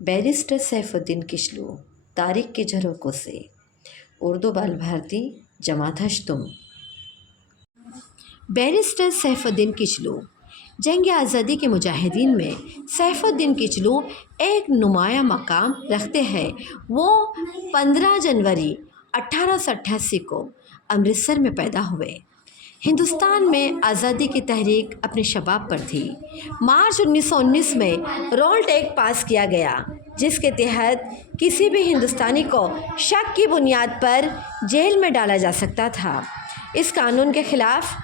Barrister Saifuddin Kitchlu, तारीख के झरोकों से। उर्दू बाल भारती, जमात हश्तुम। बैरिस्टर सैफुद्दीन किचलू जंग आज़ादी के मुजाहिदीन में सैफुद्दीन किचलू एक नुमाया मकाम रखते हैं। वो 15 जनवरी 1888 को अमृतसर में पैदा हुए। हिंदुस्तान में आज़ादी की तहरीक अपने शबाब पर थी। मार्च 1919 में रोल्ट एक्ट पास किया गया, जिसके तहत किसी भी हिंदुस्तानी को शक की बुनियाद पर जेल में डाला जा सकता था। इस कानून के खिलाफ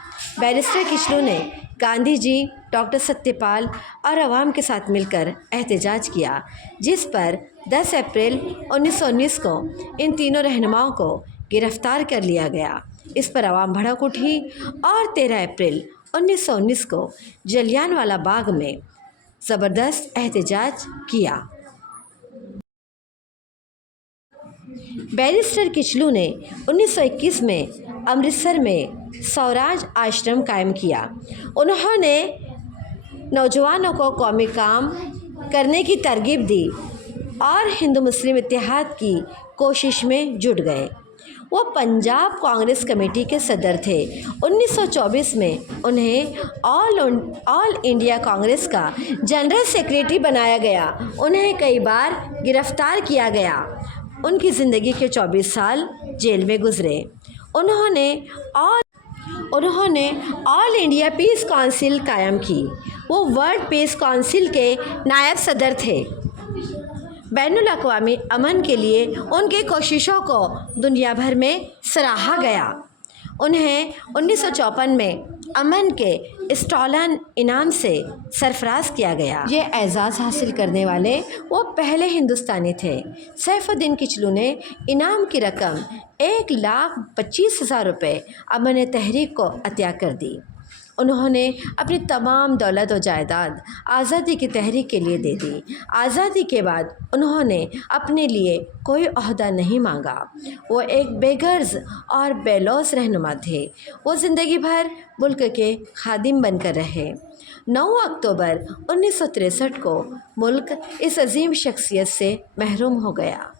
बैरिस्टर किचलू ने गांधी जी, डॉक्टर सत्यपाल और अवाम के साथ मिलकर एहतजाज किया, जिस पर 10 अप्रैल 1919 को इन तीनों रहनुमाओं को गिरफ्तार कर लिया गया। इस पर अवाम भड़क उठी और 13 अप्रैल 1919 को जलियांवाला बाग में ज़बरदस्त एहतजाज किया। बैरिस्टर किचलू ने 1921 में अमृतसर में स्वराज आश्रम कायम किया। उन्होंने नौजवानों को कौमी काम करने की तरगीब दी और हिंदू मुस्लिम इत्तेहाद की कोशिश में जुट गए। वो पंजाब कांग्रेस कमेटी के सदर थे। 1924 में उन्हें ऑल इंडिया कांग्रेस का जनरल सेक्रेटरी बनाया गया। उन्हें कई बार गिरफ्तार किया गया। उनकी ज़िंदगी के 24 साल जेल में गुजरे। उन्होंने ऑल इंडिया पीस काउंसिल कायम की। वो वर्ल्ड पीस काउंसिल के नायब सदर थे। बैनुल अक़वामी अमन के लिए उनकी कोशिशों को दुनिया भर में सराहा गया। उन्हें 1954 में अमन के स्टॉलन इनाम से सरफराज किया गया। ये एजाज़ हासिल करने वाले वो पहले हिंदुस्तानी थे। सैफुद्दीन किचलू ने इनाम की रकम 1,25,000 रुपये अमन तहरीक को अता कर दी। उन्होंने अपनी तमाम दौलत और जायदाद आज़ादी की तहरीक के लिए दे दी। आज़ादी के बाद उन्होंने अपने लिए कोई ओहदा नहीं मांगा। वो एक बेगर्ज और बेलौस रहनुमा थे। वो ज़िंदगी भर मुल्क के खादिम बनकर रहे। 9 अक्टूबर 1963 को मुल्क इस अजीम शख्सियत से महरूम हो गया।